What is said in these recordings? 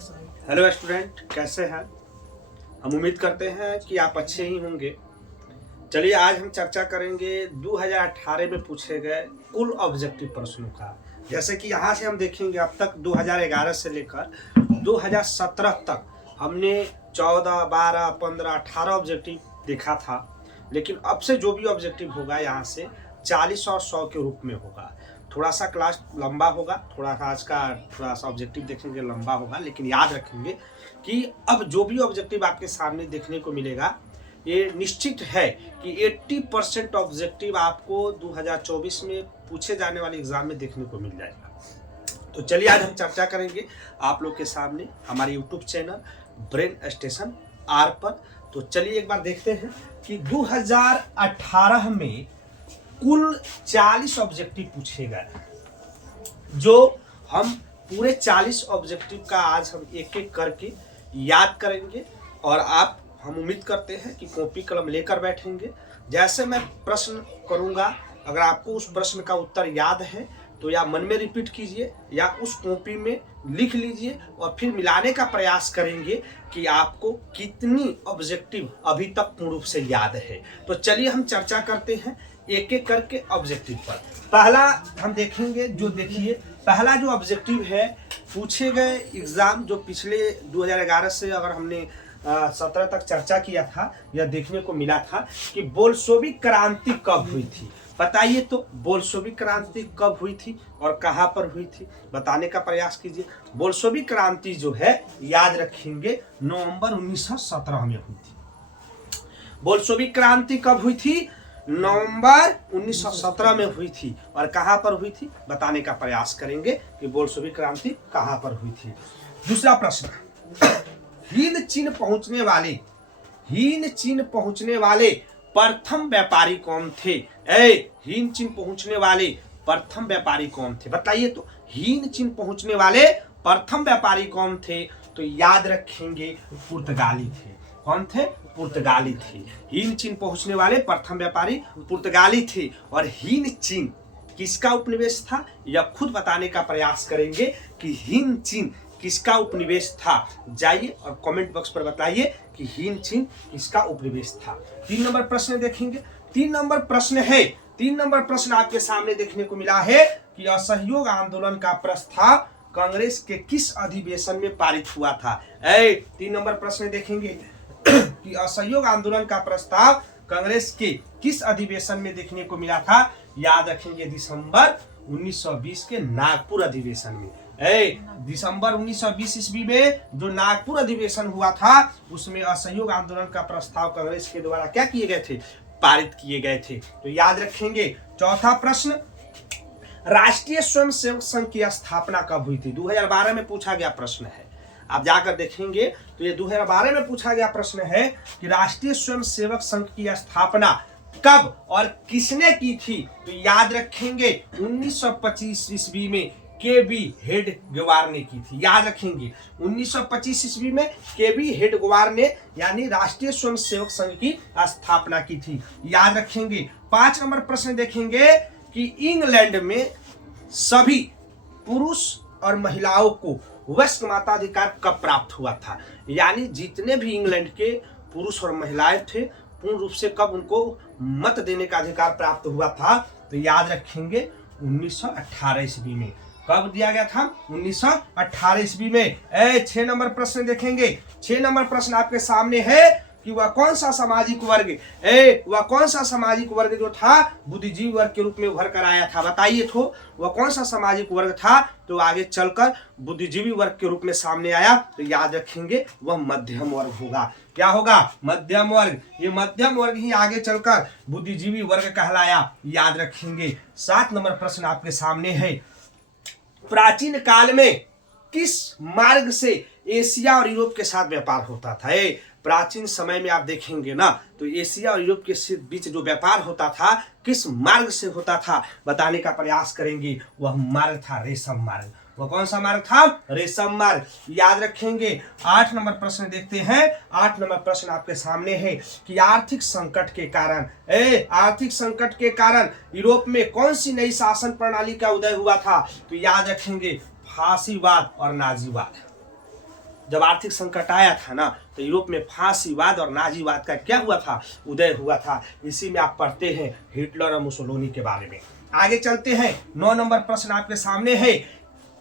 Hello student, कैसे हैं? हम उम्मीद करते हैं कि आप अच्छे ही होंगे। चलिए आज हम चर्चा करेंगे 2018 में पूछे गए कुल ऑब्जेक्टिव प्रश्नों का। जैसे कि यहाँ से हम देखेंगे अब तक 2011 से लेकर 2017 तक हमने 14, 12, 15, 18 ऑब्जेक्टिव देखा था। लेकिन अब से जो भी ऑब्जेक्टिव होगा यहाँ से 40 और 100 के रूप में होगा। थोड़ा सा क्लास लंबा होगा, थोड़ा सा आज का थोड़ा सा ऑब्जेक्टिव देखेंगे लंबा होगा, लेकिन याद रखेंगे कि अब जो भी ऑब्जेक्टिव आपके सामने देखने को मिलेगा ये निश्चित है कि 80% ऑब्जेक्टिव आपको 2024 में पूछे जाने वाले एग्जाम में देखने को मिल जाएगा। तो चलिए आज हम चर्चा करेंगे आप लोग के सामने हमारे YouTube channel Brain Station R पर। तो चलिए एक बार देखते हैं कि 2018 में कुल 40 ऑब्जेक्टिव पूछे गए, जो हम पूरे 40 ऑब्जेक्टिव का आज हम एक एक करके याद करेंगे। और हम उम्मीद करते हैं कि कॉपी कलम लेकर बैठेंगे। जैसे मैं प्रश्न करूंगा, अगर आपको उस प्रश्न का उत्तर याद है तो या मन में रिपीट कीजिए या उस कॉपी में लिख लीजिए और फिर मिलाने का प्रयास करेंगे कि आपको कितनी ऑब्जेक्टिव अभी तक पूर्ण रूप से याद है। तो चलिए हम चर्चा करते हैं एक एक करके ऑब्जेक्टिव पर। पहला हम देखेंगे, जो देखिए पहला जो ऑब्जेक्टिव है पूछे गए एग्जाम जो पिछले 2011 से अगर हमने 17 तक चर्चा किया था, यह देखने को मिला था कि बोल्शेविक क्रांति कब हुई थी। बताइए तो बोल्शेविक क्रांति कब हुई थी और कहां पर हुई थी, बताने का प्रयास कीजिए। बोल्शेविक क्रांति जो है याद रखेंगे नवंबर 1917 में हुई थी। बोल्शेविक क्रांति कब हुई थी? नवंबर 1917 में हुई थी। और कहां पर हुई थी बताने का प्रयास करेंगे कि बोल्शेविक क्रांति कहां पर हुई थी। दूसरा प्रश्न, हिंद चीन पहुंचने वाले प्रथम व्यापारी कौन थे? हिंद चीन पहुंचने वाले प्रथम व्यापारी कौन थे? बताइए तो हिंद चीन पहुंचने वाले प्रथम व्यापारी कौन थे? तो याद रखेंगे पुर्तगाली थे। कौन थे? पुर्तगाली थे। हिंद चीन पहुंचने वाले प्रथम व्यापारी पुर्तगाली थे। और हिंद चीन किसका उपनिवेश था यह खुद बताने का प्रयास करेंगे कि हिंद चीन किसका उपनिवेश था। जाइए और कमेंट बॉक्स पर बताइए कि हिंद चीन किसका उपनिवेश था। 3 नंबर प्रश्न देखेंगे। 3 नंबर प्रश्न आपके सामने देखने को मिला है कि असहयोग आंदोलन का प्रस्ताव कांग्रेस के किस अधिवेशन में पारित हुआ था। 3 नंबर प्रश्न देखेंगे कि असहयोग आंदोलन का प्रस्ताव कांग्रेस के किस अधिवेशन में देखने को मिला था। याद रखेंगे दिसंबर 1920 के नागपुर अधिवेशन में। दिसंबर 1920 ईस्वी में जो नागपुर अधिवेशन हुआ था उसमें असहयोग आंदोलन का प्रस्ताव कांग्रेस के द्वारा क्या किए गए थे? पारित किए गए थे। तो याद रखेंगे। चौथा प्रश्न, राष्ट्रीय स्वयंसेवक संघ की स्थापना कब हुई थी? 2012 में पूछा गया प्रश्न है। आप जाकर देखेंगे तो ये 2012 में पूछा गया प्रश्न है कि राष्ट्रीय स्वयंसेवक संघ की स्थापना कब और किसने की थी। तो याद रखेंगे 1925 ईस्वी में केबी हेडगेवार ने की थी। याद रखेंगे 1925 ईस्वी में केबी हेडगेवार ने यानी राष्ट्रीय स्वयंसेवक संघ की स्थापना की थी। याद रखेंगे। 5 नंबर प्रश्न देखेंगे कि इंग्लैंड में सभी पुरुष और महिलाओं को वयस्क मताधिकार कब प्राप्त हुआ था। यानी जितने भी इंग्लैंड के पुरुष और महिलाएं थे पूर्ण रूप से कब उनको मत देने का अधिकार प्राप्त हुआ था। तो याद रखेंगे 1918 ईस्वी में। कब दिया गया था? 1918 ईस्वी में। 6 नंबर प्रश्न देखेंगे। 6 नंबर प्रश्न आपके सामने है कि वह कौन सा सामाजिक वर्ग जो था बुद्धिजीवी वर्ग के रूप में उभर कर आया था। बताइए तो वह कौन सा सामाजिक वर्ग था तो आगे चलकर बुद्धिजीवी वर्ग के रूप में सामने आया। तो याद रखेंगे वह मध्यम वर्ग होगा। क्या होगा? मध्यम वर्ग। ये मध्यम वर्ग ही आगे चलकर बुद्धिजीवी वर्ग कहलाया। याद रखेंगे। 7 नंबर प्रश्न आपके सामने है, प्राचीन काल में किस मार्ग से एशिया और यूरोप के साथ व्यापार होता था। प्राचीन समय में आप देखेंगे ना तो एशिया और यूरोप के बीच जो व्यापार होता था किस मार्ग से होता था बताने का प्रयास करेंगे। वह मार्ग था रेशम मार्ग। वह कौन सा मार्ग था? रेशम मार्ग। याद रखेंगे। 8 नंबर प्रश्न देखते हैं। 8 नंबर प्रश्न आपके सामने है कि आर्थिक संकट के कारण यूरोप में कौन सी नई शासन प्रणाली का उदय हुआ था। तो याद रखेंगे फासीवाद और नाजीवाद। जब आर्थिक संकट आया था ना, तो यूरोप में फांसीवाद और नाजीवाद का क्या हुआ था, उदय हुआ था। इसी में आप पढ़ते हैं हिटलर और मुसोलिनी के बारे में। आगे चलते हैं, 9 नंबर प्रश्न आपके सामने है।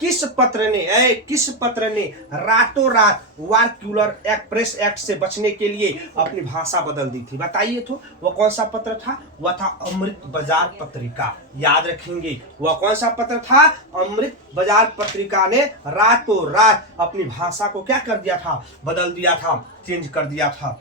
किस पत्र ने रातों रात वार्क्यूलर प्रेस एक्ट से बचने के लिए अपनी भाषा बदल दी थी? बताइए तो वह कौन सा पत्र था? वह था अमृत बाजार पत्रिका। याद रखेंगे, वह कौन सा पत्र था? अमृत बाजार पत्रिका ने रातों रात अपनी भाषा को क्या कर दिया था? बदल दिया था, चेंज कर दिया था।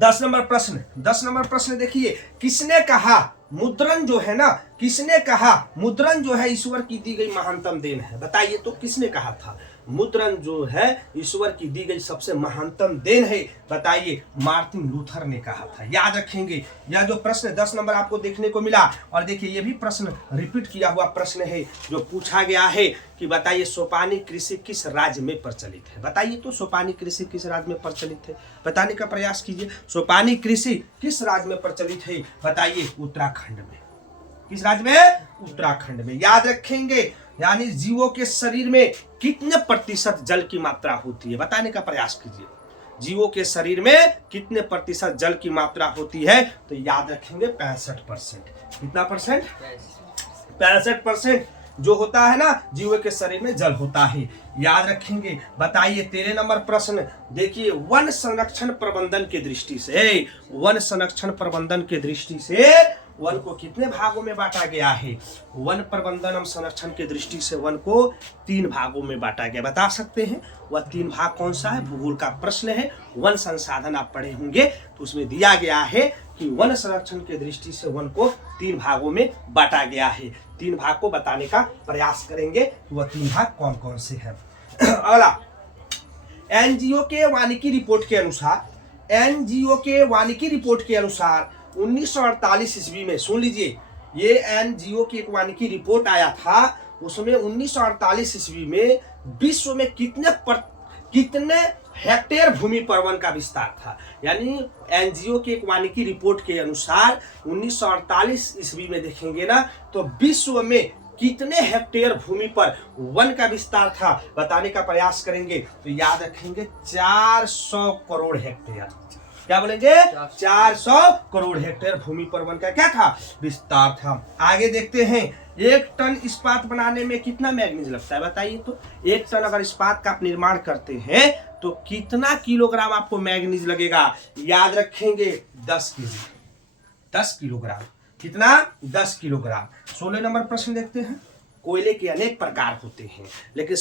10 नंबर प्रश्न देखिए, किसने कहा मुद्रण जो है ना, किसने कहा मुद्रण जो है ईश्वर की दी गई महानतम देन है? बताइए तो किसने कहा था मुद्रण जो है ईश्वर की दी गई सबसे महानतम देन है? बताइए, मार्टिन लूथर ने कहा था। याद रखेंगे, यह जो प्रश्न 10 नंबर आपको देखने को मिला। और देखिए ये भी प्रश्न रिपीट किया हुआ प्रश्न है जो पूछा गया है कि बताइए सोपानी कृषि किस राज्य में प्रचलित है? बताइए तो सोपानी कृषि किस राज्य में प्रचलित है? बताने का प्रयास कीजिए। सोपानी कृषि किस राज्य में प्रचलित है? बताइए, उत्तराखंड में। किस राज्य में? उत्तराखंड में। याद रखेंगे, यानी जीवों के शरीर में कितने प्रतिशत जल की मात्रा होती है? बताने का प्रयास कीजिए। जीवों के शरीर में कितने प्रतिशत जल की मात्रा होती है? तो याद रखेंगे 65%। कितना परसेंट? 65% जो होता है ना, जीवों के शरीर में जल होता है। याद रखेंगे। बताइए 13 नंबर प्रश्न देखिए, वन संरक्षण प्रबंधन की दृष्टि से, वन संरक्षण प्रबंधन की दृष्टि से वन को कितने भागों में बांटा गया है? वन प्रबंधन एवं संरक्षण की दृष्टि से वन को 3 भागों में बांटा गया। बता सकते हैं वह 3 भाग कौन सा है? भूगोल का प्रश्न है, वन संसाधन आप पढ़े होंगे तो उसमें दिया गया है कि वन संरक्षण की दृष्टि से वन को 3 भागों में बांटा गया है। 3 भाग को बताने का प्रयास करेंगे, वह 3 भाग कौन कौन से हैं। अगला, एनजीओ के वानिकी रिपोर्ट के अनुसार, एनजीओ के वानिकी रिपोर्ट के अनुसार 1948 ईस्वी में, सुन लीजिए, ये एनजीओ की एक वानिकी रिपोर्ट आया था, उसमें 1948 ईस्वी में विश्व में कितने हेक्टेयर भूमि पर वन का विस्तार था? यानी एनजीओ की एक वानिकी रिपोर्ट के अनुसार 1948 ईस्वी में देखेंगे ना, तो विश्व में कितने हेक्टेयर भूमि पर वन का विस्तार था? बताने का प्रयास करेंगे। तो याद रखेंगे 400 करोड़ हेक्टेयर। क्या बोलेंगे? 400 करोड़ हेक्टेयर भूमि पर वन का क्या था? विस्तार था। आगे देखते हैं, 1 टन इस्पात बनाने में कितना मैग्नीज लगता है? बताइए तो। 1 टन अगर इस्पात का आप निर्माण करते हैं तो कितना किलोग्राम आपको मैग्नीज लगेगा? याद रखेंगे 10 केजी, 10 किलोग्राम। कितना? 10 किलोग्राम। 16 नंबर प्रश्न देखते हैं, कोयले के अनेक प्रकार होते हैं, लेकिन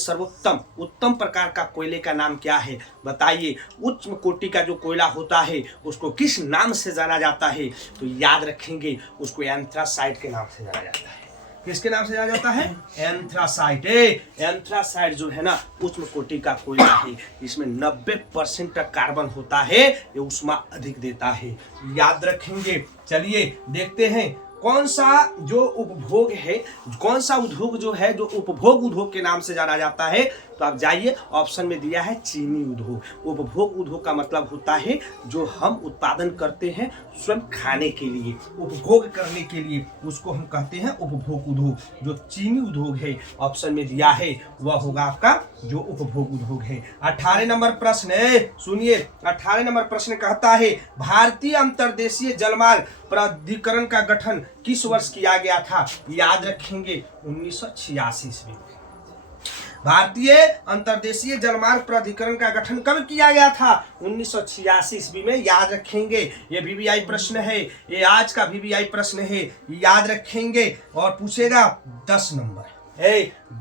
उत्तम प्रकार का कोयले का नाम क्या है? बताइए, उच्च कोटि का जो कोयला होता है उसको किस नाम से जाना जाता है? तो याद रखेंगे, उसको एंथ्रासाइट के नाम से जाना जाता है। किसके नाम से जाना जाता है? एंथ्रासाइट। एंथ्रासाइट जो है ना, उच्च कोटि का कोयला है, इसमें 90% का कार्बन होता है, ये ऊष्मा अधिक देता है। याद रखेंगे। चलिए देखते हैं, कौन सा जो उपभोग है, कौन सा उद्योग जो है जो उपभोग उद्योग के नाम से जाना जाता है? तो आप जाइए, ऑप्शन में दिया है चीनी उद्योग। उपभोग उद्योग का मतलब होता है जो हम उत्पादन करते हैं स्वयं खाने के लिए, उपभोग करने के लिए, उसको हम कहते हैं उपभोग उद्योग। जो चीनी उद्योग है ऑप्शन में दिया है वह होगा आपका जो उपभोग उद्योग है। 18 नंबर प्रश्न है, सुनिए। 18 नंबर प्रश्न कहता है, भारतीय अंतर्देशीय जलमार्ग प्राधिकरण का गठन किस वर्ष किया गया था? याद रखेंगे 1986 ईस्वी में। भारतीय अंतर्देशीय जलमार्ग प्राधिकरण का गठन कब किया गया था? 1986 ईस्वी में। याद रखेंगे, ये वीवीआई प्रश्न है, ये आज का वीवीआई प्रश्न है, याद रखेंगे। और पूछेगा 10 नंबर,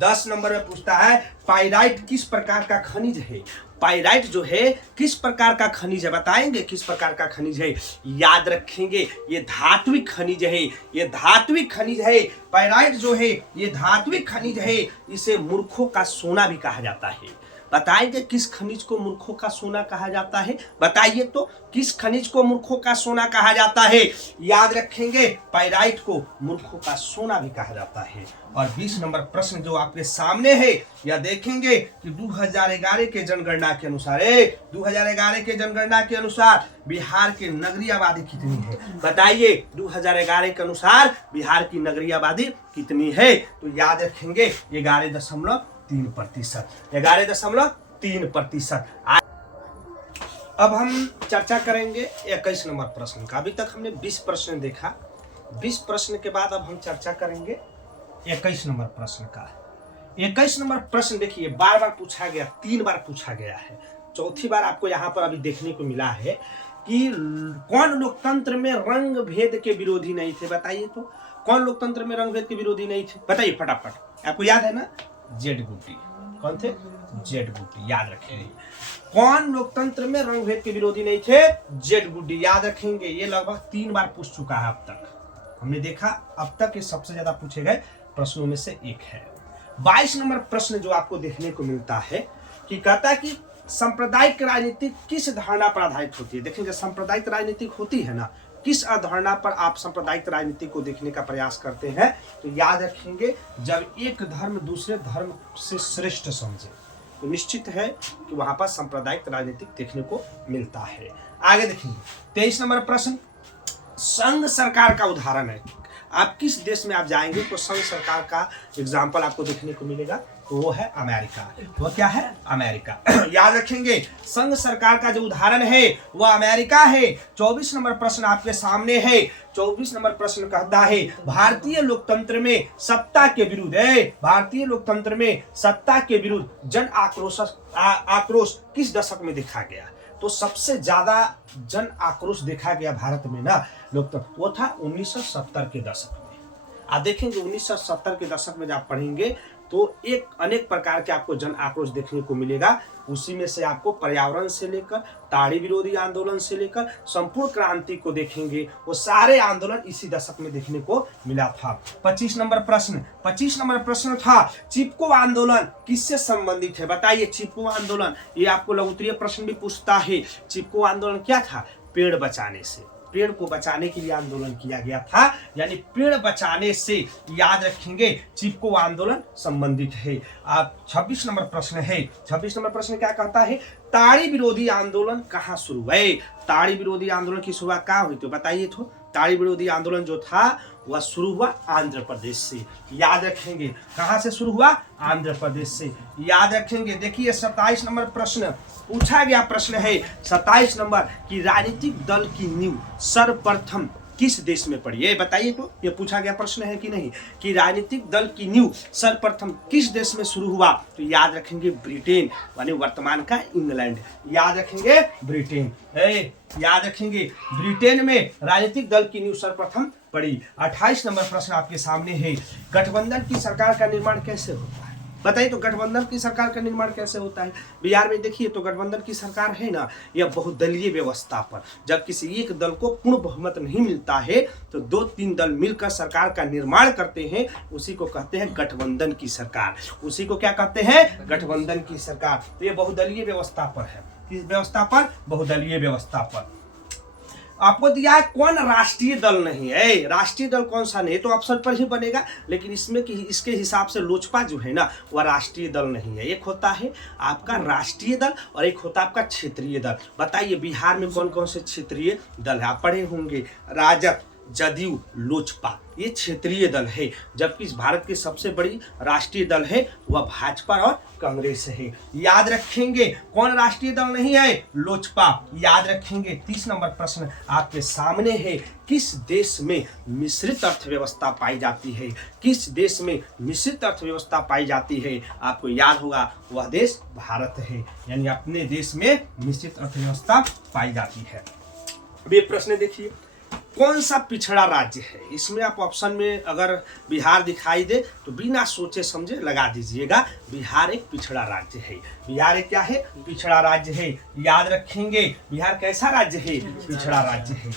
10 नंबर में पूछता है, पाइराइट किस प्रकार का खनिज है? पाइराइट जो है किस प्रकार का खनिज है? बताएंगे किस प्रकार का खनिज है? याद रखेंगे, ये धात्विक खनिज है, ये धात्विक खनिज है। पाइराइट जो है ये धात्विक खनिज है, इसे मूर्खों का सोना भी कहा जाता है। बताएंगे किस खनिज को मूर्खों का सोना कहा जाता है? बताइए तो, किस खनिज को मूर्खों का सोना कहा जाता है? याद रखेंगे, पाइराइट को मूर्खों का सोना भी कहा जाता है। और 20 नंबर प्रश्न जो आपके सामने है, यह देखेंगे कि 2011 के जनगणना के अनुसार, 2011 के जनगणना के अनुसार बिहार की नगरीय आबादी कितनी है? बताइए, 2011 के अनुसार बिहार की नगरीय आबादी कितनी है? तो याद रखेंगे 11.3%। 11.3%। 3%। अब हम चर्चा करेंगे 21 नंबर प्रश्न का। अभी तक हमने 20 प्रश्न देखा। 20 प्रश्न के बाद अब हम चर्चा करेंगे 21 नंबर प्रश्न का। 21 नंबर प्रश्न देखिए, बार बार पूछा गया, 3 बार पूछा गया है। चौथी बार आपको यहाँ पर अभी देखने को मिला है कि कौन लोकतंत्र में रंग भेद के विरोधी नहीं थे। बताइए तो, कौन लोकतंत्र में रंग भेद के विरोधी नहीं थे? बताइए फटाफट। आपको याद है ना? जेड गुटी। कौन थे? जेड गुटी, याद रखेंगे। कौन लोकतंत्र में रंग भेद के विरोधी नहीं थे? जेड गुटी, याद रखेंगे। ये लगभग 3 बार पूछ चुका है अब तक, हमने देखा। अब तक ये सबसे ज्यादा पूछे गए प्रश्नों में से एक है। 22 नंबर प्रश्न जो आपको देखने को मिलता है कि कहता है कि सांप्रदायिक राजनीति किस धारणा पर आधारित होती है। देखेंगे, सांप्रदायिक राजनीति होती है ना, किस अवधारणा पर आप सांप्रदायिक राजनीति को देखने का प्रयास करते हैं? तो याद रखेंगे, जब एक धर्म दूसरे धर्म से श्रेष्ठ समझे, तो निश्चित है कि वहां पर सांप्रदायिक राजनीति देखने को मिलता है। आगे देखेंगे 23 नंबर प्रश्न, संघ सरकार का उदाहरण है। आप किस देश में आप जाएंगे तो संघ सरकार का एग्जाम्पल आपको देखने को मिलेगा, तो वो है अमेरिका। वो क्या है? अमेरिका। याद रखेंगे, संघ सरकार का जो उदाहरण है वह अमेरिका है। 24 नंबर प्रश्न आपके सामने है। 24 नंबर प्रश्न कहता है, भारतीय लोकतंत्र में सत्ता के विरुद्ध भारतीय लोकतंत्र में सत्ता के विरुद्ध जन आक्रोश किस दशक में देखा गया? तो सबसे ज्यादा जन आक्रोश देखा गया भारत में ना लोकतंत्र, वो था 1970 के दशक में। आप देखेंगे 1970 के दशक में जब आप पढ़ेंगे तो एक अनेक प्रकार के आपको जन आक्रोश देखने को मिलेगा। उसी में से आपको पर्यावरण से लेकर ताड़ी विरोधी आंदोलन से लेकर संपूर्ण क्रांति को देखेंगे, वो सारे आंदोलन इसी दशक में देखने को मिला था। 25 नंबर प्रश्न था, चिपको आंदोलन किससे संबंधित है? बताइए, चिपको आंदोलन, ये आपको लघुत्तरीय प्रश्न भी पूछता है। चिपको आंदोलन क्या था? पेड़ बचाने से, पेड़ को बचाने के लिए आंदोलन किया गया था, यानी पेड़ बचाने से याद रखेंगे चिपको आंदोलन संबंधित है। आप 26 नंबर प्रश्न है। 26 नंबर प्रश्न क्या कहता है? ताड़ी विरोधी आंदोलन कहाँ शुरू हुए? ताड़ी विरोधी आंदोलन की शुरुआत कहाँ हुई? तो बताइए तो। ताड़ी विरोधी आंदोलन जो था वह शुरू हुआ आंध्र प्रदेश से। याद रखेंगे, कहाँ से शुरू हुआ? आंध्र प्रदेश से। याद रखेंगे। देखिए 27 नंबर प्रश्न पूछा गया प्रश्न है 27 नंबर की राजनीतिक दल की नींव सर्वप्रथम किस देश में पड़ी? ये बताइए तो, ये पूछा गया प्रश्न है कि नहीं कि राजनीतिक दल की नींव सर्वप्रथम किस देश में शुरू हुआ? तो याद रखेंगे ब्रिटेन, यानी वर्तमान का इंग्लैंड। याद रखेंगे ब्रिटेन। याद रखेंगे ब्रिटेन में राजनीतिक दल की नींव सर्वप्रथम पड़ी। 28 नंबर प्रश्न आपके सामने है, गठबंधन की सरकार का निर्माण कैसे होता है? बताइए तो, गठबंधन की सरकार का निर्माण कैसे होता है? बिहार में देखिए तो गठबंधन की सरकार है ना, यह बहुदलीय व्यवस्था पर, जब किसी एक दल को पूर्ण बहुमत नहीं मिलता है तो 2-3 दल मिलकर सरकार का निर्माण करते हैं, उसी को कहते हैं गठबंधन की सरकार। उसी को क्या कहते हैं? गठबंधन की सरकार। तो यह बहुदलीय व्यवस्था पर है। किस व्यवस्था पर? बहुदलीय व्यवस्था पर। आपको दिया है कौन राष्ट्रीय दल नहीं है? राष्ट्रीय दल कौन सा नहीं? तो ऑप्शन पर ही बनेगा, लेकिन इसमें कि इसके हिसाब से लोजपा जो है ना वह राष्ट्रीय दल नहीं है। एक होता है आपका राष्ट्रीय दल और एक होता है आपका क्षेत्रीय दल। बताइए बिहार में कौन कौन से क्षेत्रीय दल है? आप पढ़े होंगे, राजद, जदयू, लोजपा, ये क्षेत्रीय दल है। जबकि इस भारत की सबसे बड़ी राष्ट्रीय दल है वह भाजपा और कांग्रेस है। याद रखेंगे कौन राष्ट्रीय दल नहीं है? लोजपा। याद रखेंगे 30 नंबर प्रश्न आपके सामने है, किस देश में मिश्रित अर्थव्यवस्था पाई जाती है? किस देश में मिश्रित अर्थव्यवस्था पाई जाती है? आपको याद होगा वह देश भारत है, यानी अपने देश में मिश्रित अर्थव्यवस्था पाई जाती है। अब ये प्रश्न देखिए, कौन सा पिछड़ा राज्य है? इसमें आप ऑप्शन में अगर बिहार दिखाई दे तो बिना सोचे समझे लगा दीजिएगा, बिहार एक पिछड़ा राज्य है। बिहार एक क्या है? पिछड़ा राज्य है। याद रखेंगे बिहार कैसा राज्य है? पिछड़ा राज्य है।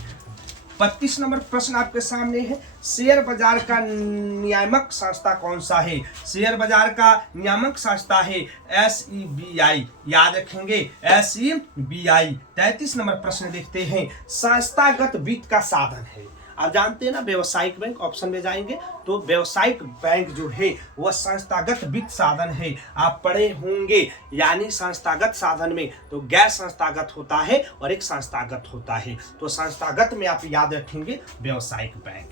32 नंबर प्रश्न आपके सामने है, शेयर बाजार का नियामक संस्था कौन सा है? शेयर बाजार का नियामक संस्था है SEBI। याद रखेंगे SEBI। 33 नंबर प्रश्न देखते हैं, संस्थागत वित्त का साधन है। आप जानते हैं ना व्यवसायिक बैंक, ऑप्शन में जाएंगे तो व्यवसायिक बैंक जो है वह संस्थागत वित्त साधन है। आप पढ़े होंगे, यानी संस्थागत साधन में तो गैर संस्थागत होता है और एक संस्थागत होता है। तो संस्थागत में आप याद रखेंगे व्यवसायिक बैंक।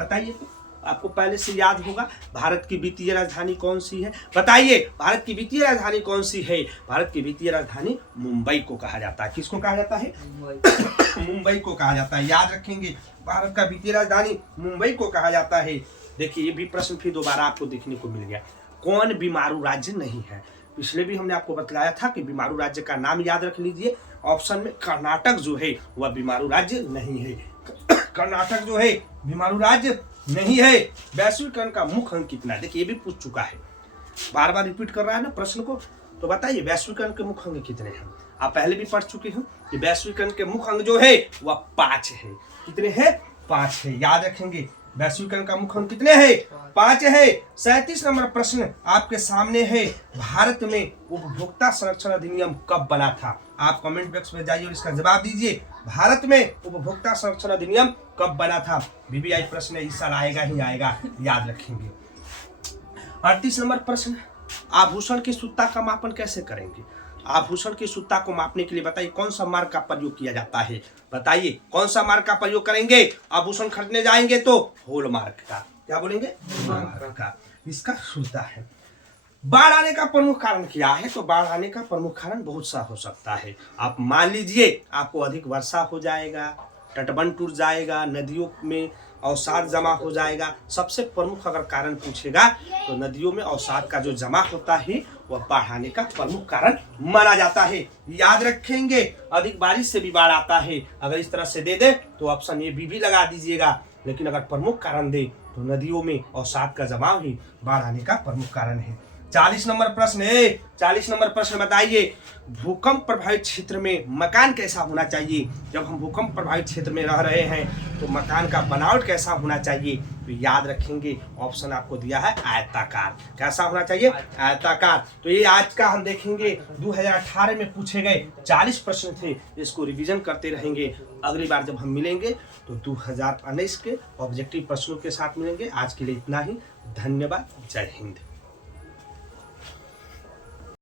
बताइए तो आपको पहले से याद होगा। भारत की वित्तीय राजधानी कौन सी है? बताइए, भारत की वित्तीय राजधानी कौन सी है? भारत की वित्तीय राजधानी मुंबई को कहा जाता है। किसको कहा जाता है? मुंबई को कहा जाता है। याद रखेंगे, भारत का वित्तीय राजधानी मुंबई को कहा जाता है। देखिए, ये भी प्रश्न फिर दोबारा आपको देखने को मिल गया। कौन बीमारू राज्य नहीं है? पिछले भी हमने आपको बतलाया था कि बीमारू राज्य का नाम याद रख लीजिए। ऑप्शन में कर्नाटक जो है वह बीमारू राज्य नहीं है। कर्नाटक जो है बीमारू राज्य नहीं है। वैश्वीकरण का मुख्य अंक कितना है? देखिए, ये भी पूछ चुका है, बार बार रिपीट कर रहा है ना प्रश्न को। तो बताइए, वैश्वीकरण के मुख्य अंक कितने हैं? आप पहले भी पढ़ चुके हैं कि वैश्वीकरण के मुख्य अंक जो है वह 5 है। कितने हैं? 5 है। याद रखेंगे, वैश्वीकरण का मुख्य अंक कितने हैं? 5 है। 37 नंबर प्रश्न आपके सामने है। भारत में उपभोक्ता संरक्षण अधिनियम कब बना था? आप कमेंट बॉक्स में जाइए और इसका जवाब दीजिए। भारत में उपभोक्ता संरक्षण अधिनियम कब बना था? बीबीआई प्रश्न इस साल आएगा ही आएगा, याद रखेंगे। 38 नंबर प्रश्न, आभूषण की शुद्धता का मापन कैसे करेंगे? आभूषण की शुद्धता को मापने के लिए बताइए कौन सा मार्क का प्रयोग किया जाता है? बताइए, कौन सा मार्क का प्रयोग करेंगे? आभूषण खरीदने जाएंगे तो हॉलमार्क का। क्या बोलेंगे? हॉलमार्क का। इसका शुद्धता है। बाढ़ आने का प्रमुख कारण क्या है? तो बाढ़ आने का प्रमुख कारण बहुत सा हो सकता है। आप मान लीजिए आपको अधिक वर्षा हो जाएगा, तटबंध टूट जाएगा, नदियों में अवसाद जमा हो जाएगा। सबसे प्रमुख अगर कारण पूछेगा तो नदियों में अवसाद का जो जमा होता है वह बाढ़ आने का प्रमुख कारण माना जाता है। याद रखेंगे, अधिक बारिश से भी बाढ़ आता है। अगर इस तरह से दे दे तो ऑप्शन ए भी लगा दीजिएगा, लेकिन अगर प्रमुख कारण दे तो नदियों में अवसाद का जमाव ही बाढ़ आने का प्रमुख कारण है। 40 नंबर प्रश्न है। 40 नंबर प्रश्न बताइए, भूकंप प्रभावित क्षेत्र में मकान कैसा होना चाहिए? जब हम भूकंप प्रभावित क्षेत्र में रह रहे हैं तो मकान का बनावट कैसा होना चाहिए? तो याद रखेंगे, ऑप्शन आपको दिया है आयताकार। कैसा होना चाहिए? आयताकार। तो ये आज का हम देखेंगे 2018 में पूछे गए 40 प्रश्न थे। इसको रिवीजन करते रहेंगे। अगली बार जब हम मिलेंगे तो 2019 के ऑब्जेक्टिव प्रश्नों के साथ मिलेंगे। आज के लिए इतना ही। धन्यवाद। जय हिंद।